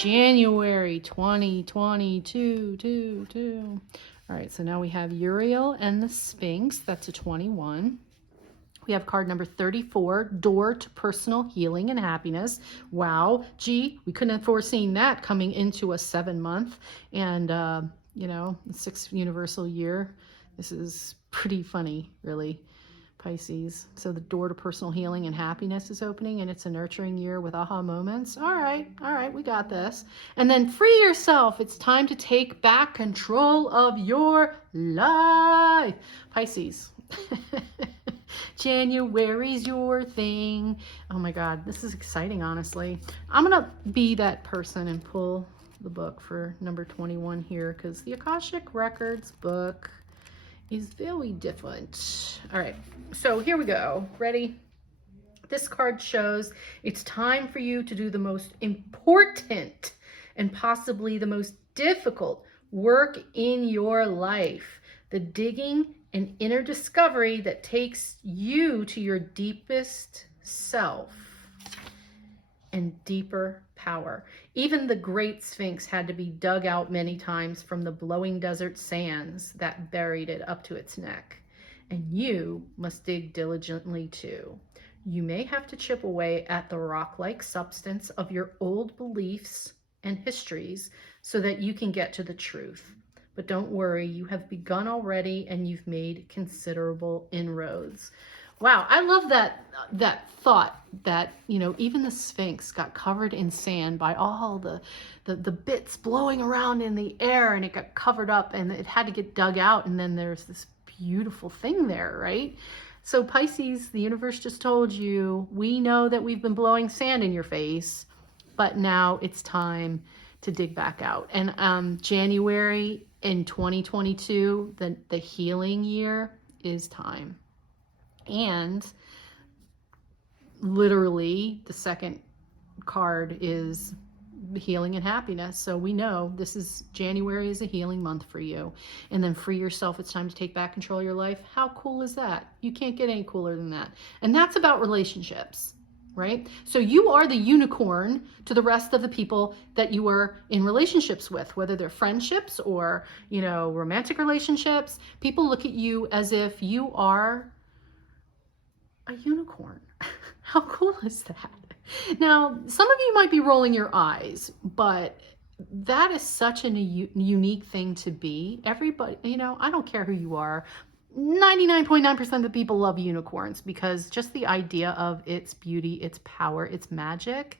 January 2022. All right, so now we have Uriel and the Sphinx. That's a 21. We have card number 34, Door to Personal Healing and Happiness. Wow. Gee, we couldn't have foreseen that coming into a 7-month and, the 6th universal year. This is pretty funny, really, Pisces. So the door to personal healing and happiness is opening, and it's a nurturing year with aha moments. All right, we got this. And then free yourself. It's time to take back control of your life. Pisces. January's your thing. Oh my God, this is exciting, honestly. I'm going to be that person and pull the book for number 21 here because the Akashic Records book is very different. All right, so here we go. Ready? This card shows it's time for you to do the most important and possibly the most difficult work in your life. The digging and inner discovery that takes you to your deepest self and deeper power. Even the great Sphinx had to be dug out many times from the blowing desert sands that buried it up to its neck. And you must dig diligently too. You may have to chip away at the rock-like substance of your old beliefs and histories so that you can get to the truth. But don't worry, you have begun already and you've made considerable inroads. Wow, I love that thought that, even the Sphinx got covered in sand by all the bits blowing around in the air, and it got covered up and it had to get dug out, and then there's this beautiful thing there, right? So Pisces, the universe just told you, we know that we've been blowing sand in your face, but now it's time to dig back out. And January in 2022, the healing year, is time. And literally the second card is healing and happiness. So we know January is a healing month for you. And then free yourself. It's time to take back control of your life. How cool is that? You can't get any cooler than that. And that's about relationships, right? So you are the unicorn to the rest of the people that you are in relationships with, whether they're friendships or, romantic relationships. People look at you as if you are a unicorn. How cool is that? Now, some of you might be rolling your eyes, but that is such a unique thing to be. Everybody, I don't care who you are. 99.9% of the people love unicorns because just the idea of its beauty, its power, its magic.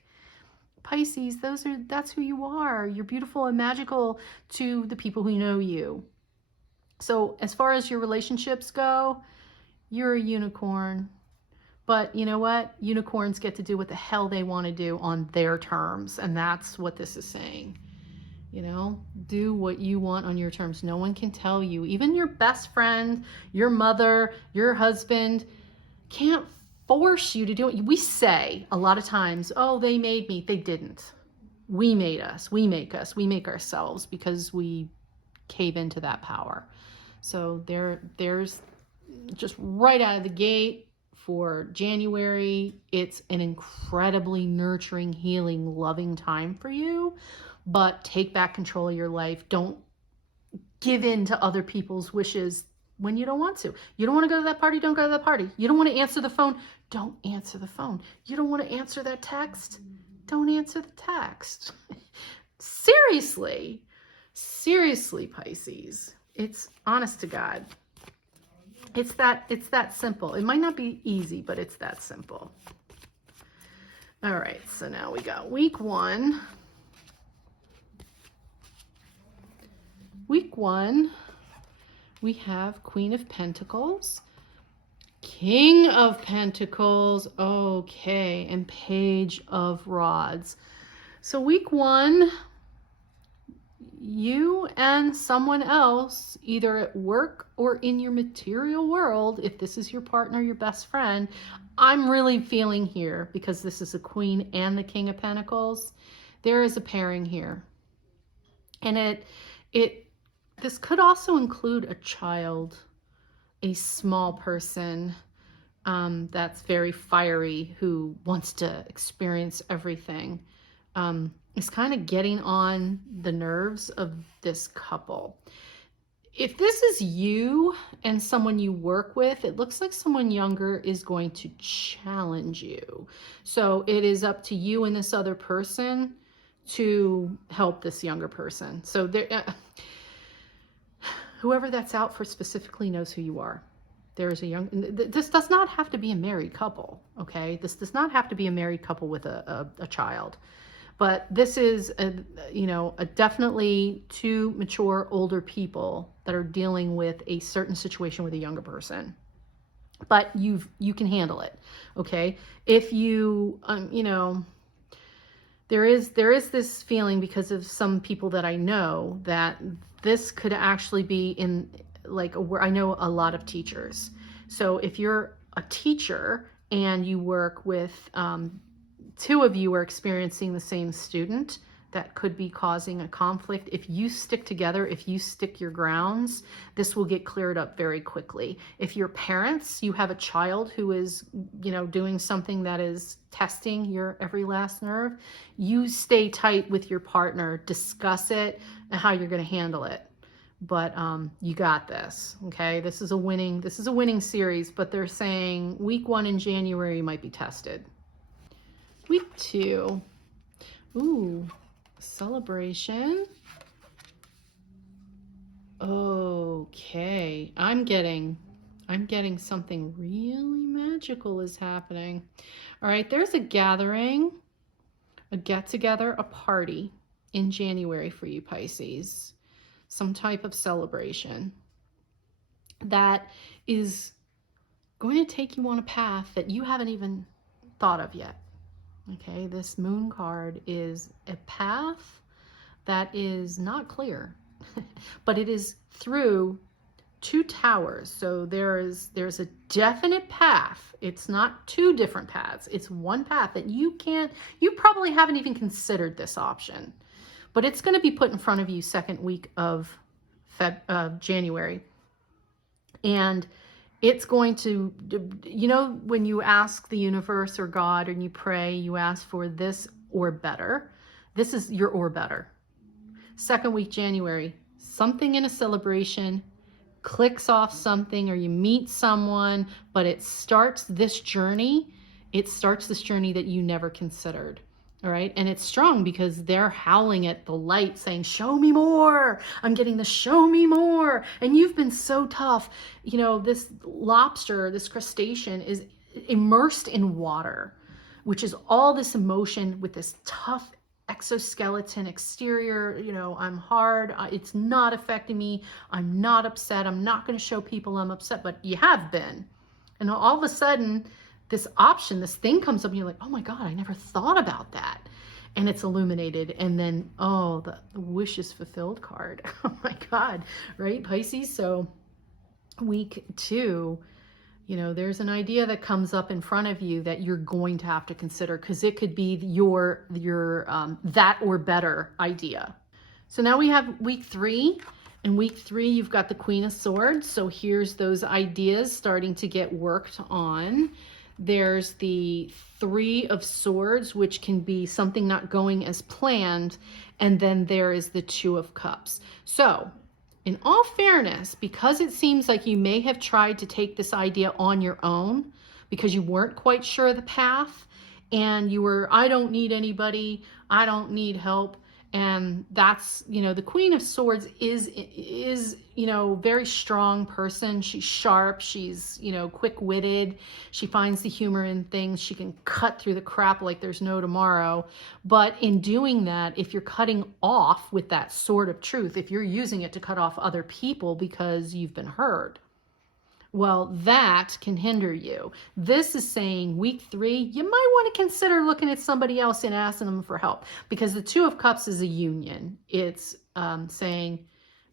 Pisces, that's who you are. You're beautiful and magical to the people who know you. So as far as your relationships go, you're a unicorn. But you know what? Unicorns get to do what the hell they want to do on their terms. And that's what this is saying. Do what you want on your terms. No one can tell you. Even your best friend, your mother, your husband can't force you to do it. We say a lot of times, oh, they made me. They didn't. We made us. We make us. We make ourselves because we cave into that power. So there's just right out of the gate. For January, it's an incredibly nurturing, healing, loving time for you, but take back control of your life. Don't give in to other people's wishes when you don't want to. You don't want to go to that party, don't go to that party. You don't want to answer the phone, don't answer the phone. You don't want to answer that text, don't answer the text. Seriously, Pisces, it's honest to God. It's that simple. It might not be easy, but it's that simple. All right, so now we got week one. Week one, we have Queen of Pentacles, King of Pentacles, okay, and Page of Rods. So week one, you and someone else, either at work or in your material world, if this is your partner, your best friend, I'm really feeling here because this is a Queen and the King of Pentacles. There is a pairing here. And this could also include a child, a small person that's very fiery, who wants to experience everything. is kind of getting on the nerves of this couple. If this is you and someone you work with, it looks like someone younger is going to challenge you. So it is up to you and this other person to help this younger person. So whoever that's out for specifically knows who you are. There's a young, this does not have to be a married couple, okay? This does not have to be a married couple with a child. But this is, a definitely two mature, older people that are dealing with a certain situation with a younger person. But you can handle it, okay? If you, there is this feeling because of some people that I know that this could actually be in like where I know a lot of teachers. So if you're a teacher and you work with two of you are experiencing the same student, that could be causing a conflict. If you stick together, if you stick your grounds, this will get cleared up very quickly. If you're parents, you have a child who is, doing something that is testing your every last nerve, you stay tight with your partner, discuss it and how you're going to handle it. But you got this, okay? This is a winning series, but they're saying week 1 in January might be tested. Week 2, ooh, celebration. Okay, I'm getting something really magical is happening. All right, there's a gathering, a get-together, a party in January for you Pisces. Some type of celebration that is going to take you on a path that you haven't even thought of yet. Okay, this moon card is a path that is not clear, but it is through 2 towers. So there's a definite path. It's not 2 different paths. It's one path that you probably haven't even considered this option, but it's going to be put in front of you second week of January. And it's going to, when you ask the universe or God and you pray, you ask for this or better. This is your or better. Second week, January, something in a celebration clicks off something or you meet someone, but it starts this journey. It starts this journey that you never considered. All right. And it's strong because they're howling at the light saying, show me more. I'm getting the show me more. And you've been so tough. This lobster, this crustacean is immersed in water, which is all this emotion with this tough exoskeleton exterior. I'm hard. It's not affecting me. I'm not upset. I'm not going to show people I'm upset, but you have been. And all of a sudden, this option, this thing comes up and you're like, oh my God, I never thought about that. And it's illuminated. And then, the wish is fulfilled card. Oh my God, right, Pisces? So week 2, there's an idea that comes up in front of you that you're going to have to consider because it could be your that or better idea. So now we have week 3. In week 3, you've got the Queen of Swords. So here's those ideas starting to get worked on. There's the 3 of Swords, which can be something not going as planned. And then there is the 2 of Cups. So in all fairness, because it seems like you may have tried to take this idea on your own because you weren't quite sure of the path and you were, I don't need anybody, I don't need help. And that's, the Queen of Swords is, very strong person. She's sharp. She's, quick-witted. She finds the humor in things. She can cut through the crap like there's no tomorrow. But in doing that, if you're cutting off with that sword of truth, if you're using it to cut off other people because you've been hurt, well, that can hinder you. This is saying week 3, you might want to consider looking at somebody else and asking them for help because the 2 of Cups is a union. It's saying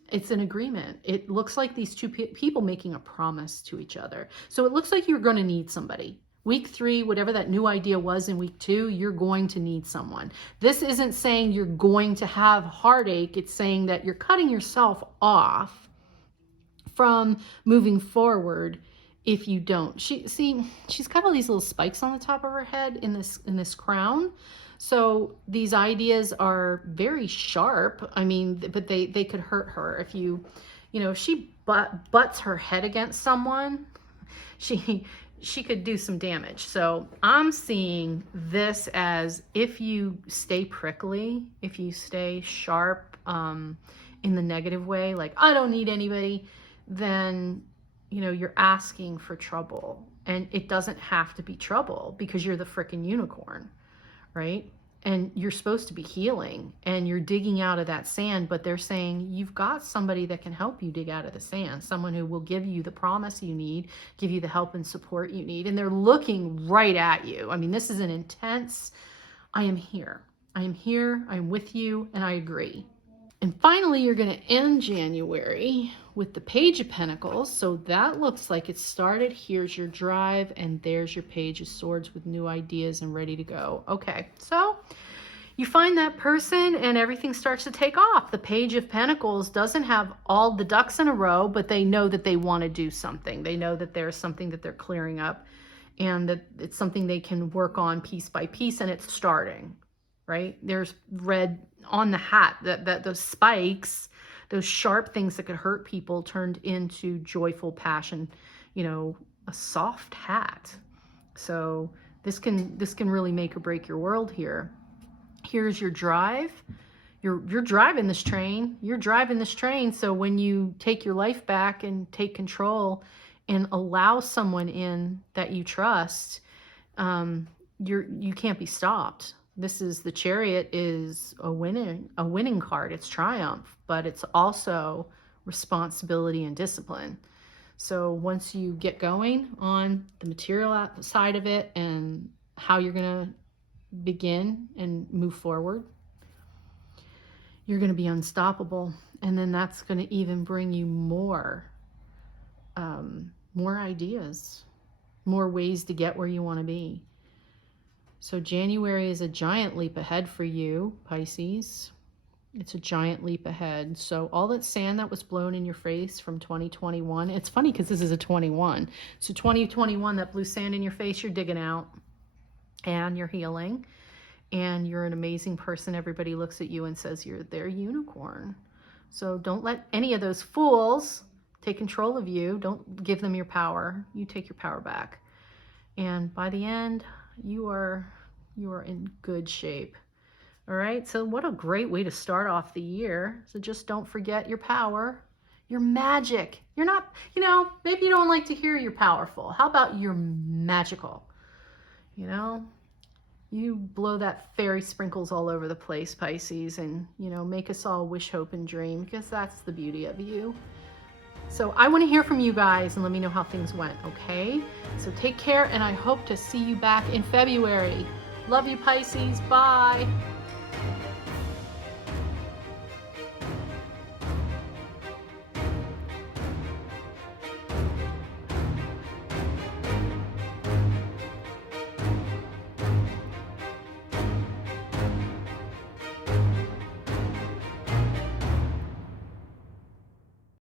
it's an agreement. It looks like these 2 people making a promise to each other. So it looks like you're going to need somebody. Week 3, whatever that new idea was in week 2, you're going to need someone. This isn't saying you're going to have heartache. It's saying that you're cutting yourself off from moving forward if you don't. She's got all these little spikes on the top of her head in this crown. So these ideas are very sharp. I mean, but they could hurt her if if she butts her head against someone, she she could do some damage. So I'm seeing this as, if you stay prickly, if you stay sharp, in the negative way, like I don't need anybody, then you're asking for trouble, and it doesn't have to be trouble because you're the frickin' unicorn, right? And you're supposed to be healing, and you're digging out of that sand, but they're saying you've got somebody that can help you dig out of the sand, someone who will give you the promise you need, give you the help and support you need. And they're looking right at you. I mean, this is an intense, I am here. I am here. I'm with you. And I agree. And finally, you're going to end January with the Page of Pentacles. So that looks like it started. Here's your drive, and there's your Page of Swords with new ideas and ready to go. Okay, so you find that person and everything starts to take off. The Page of Pentacles doesn't have all the ducks in a row, but they know that they want to do something. They know that there's something that they're clearing up, and that it's something they can work on piece by piece, and it's starting. Right? There's red on the hat, that those spikes, those sharp things that could hurt people, turned into joyful passion, a soft hat. So this can really make or break your world here. Here's your drive. You're driving this train. You're driving this train. So when you take your life back and take control and allow someone in that you trust, you can't be stopped. This is, the Chariot is a winning card. It's triumph, but it's also responsibility and discipline. So once you get going on the material side of it and how you're going to begin and move forward, you're going to be unstoppable. And then that's going to even bring you more ideas, more ways to get where you want to be. So January is a giant leap ahead for you, Pisces. It's a giant leap ahead. So all that sand that was blown in your face from 2021, it's funny because this is a 21. So 2021, that blue sand in your face, you're digging out, and you're healing, and you're an amazing person. Everybody looks at you and says you're their unicorn. So don't let any of those fools take control of you. Don't give them your power. You take your power back. And by the end, you are in good shape. All right, so what a great way to start off the year. So just don't forget your power, your magic. You're not, maybe you don't like to hear you're powerful. How about you're magical? You blow that fairy sprinkles all over the place, Pisces, and make us all wish, hope, and dream, because that's the beauty of you. So I want to hear from you guys and let me know how things went, okay? So take care, and I hope to see you back in February. Love you, Pisces. Bye.